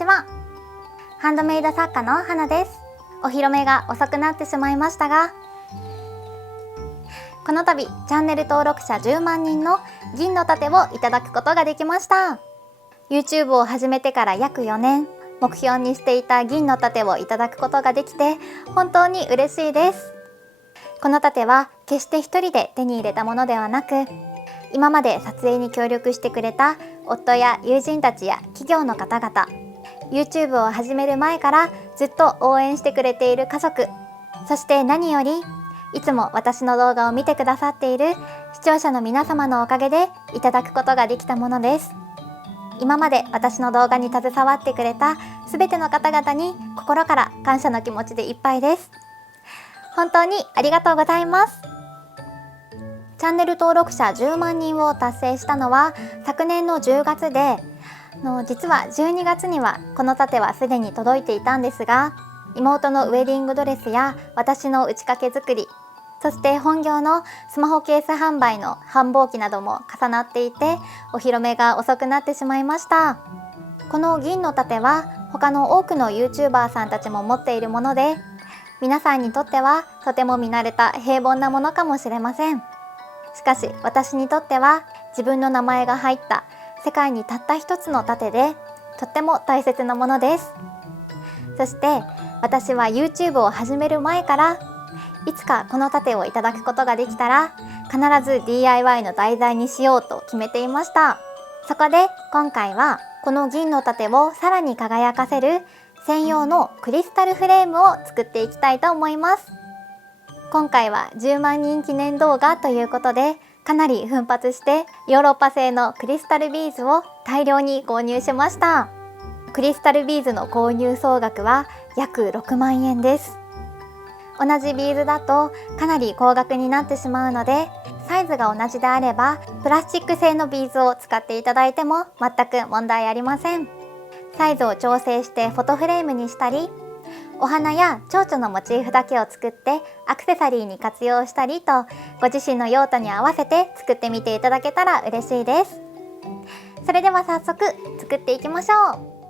ちは。ハンドメイド作家の花です。お披露目が遅くなってしまいましたが、この度チャンネル登録者10万人の銀の盾をいただくことができました。 YouTube を始めてから約4年、目標にしていた銀の盾をいただくことができて本当に嬉しいです。この盾は決して一人で手に入れたものではなく、今まで撮影に協力してくれた夫や友人たちや企業の方々、 YouTube を始める前からずっと応援してくれている家族、そして何よりいつも私の動画を見てくださっている視聴者の皆様のおかげでいただくことができたものです。今まで私の動画に携わってくれたすべての方々に心から感謝の気持ちでいっぱいです。本当にありがとうございます。チャンネル登録者10万人を達成したのは昨年の10月で、実は12月にはこの盾はすでに届いていたんですが、妹のウェディングドレスや私の打ち掛け作り、そして本業のスマホケース販売の繁忙期なども重なっていて、お披露目が遅くなってしまいました。この銀の盾は他の多くの YouTuber さんたちも持っているもので、皆さんにとってはとても見慣れた平凡なものかもしれません。しかし私にとっては自分の名前が入った世界にたった一つの盾で、とっても大切なものです。そして私は YouTube を始める前から、いつかこの盾をいただくことができたら必ず DIY の題材にしようと決めていました。そこで今回はこの銀の盾をさらに輝かせる専用のクリスタルフレームを作っていきたいと思います。今回は10万人記念動画ということで、かなり奮発してヨーロッパ製のクリスタルビーズを大量に購入しました。クリスタルビーズの購入総額は約6万円です。同じビーズだとかなり高額になってしまうので、サイズが同じであればプラスチック製のビーズを使っていただいても全く問題ありません。サイズを調整してフォトフレームにしたり、お花や蝶々のモチーフだけを作ってアクセサリーに活用したりと、ご自身の用途に合わせて作ってみていただけたら嬉しいです。それでは早速作っていきましょう。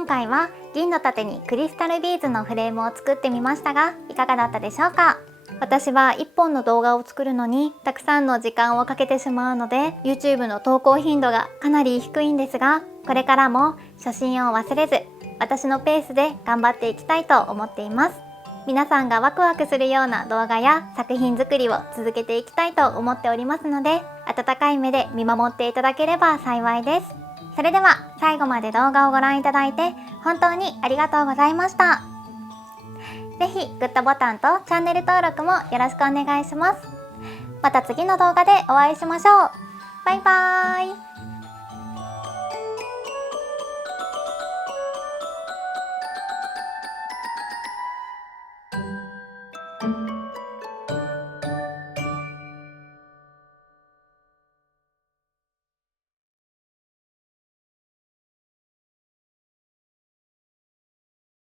今回は銀の盾にクリスタルビーズのフレームを作ってみましたが、いかがだったでしょうか。私は1本の動画を作るのにたくさんの時間をかけてしまうので YouTube の投稿頻度がかなり低いんですが、これからも初心を忘れず私のペースで頑張っていきたいと思っています。皆さんがワクワクするような動画や作品作りを続けていきたいと思っておりますので、温かい目で見守っていただければ幸いです。それでは最後まで動画をご覧いただいて本当にありがとうございました。ぜひグッドボタンとチャンネル登録もよろしくお願いします。また次の動画でお会いしましょう。バイバーイ。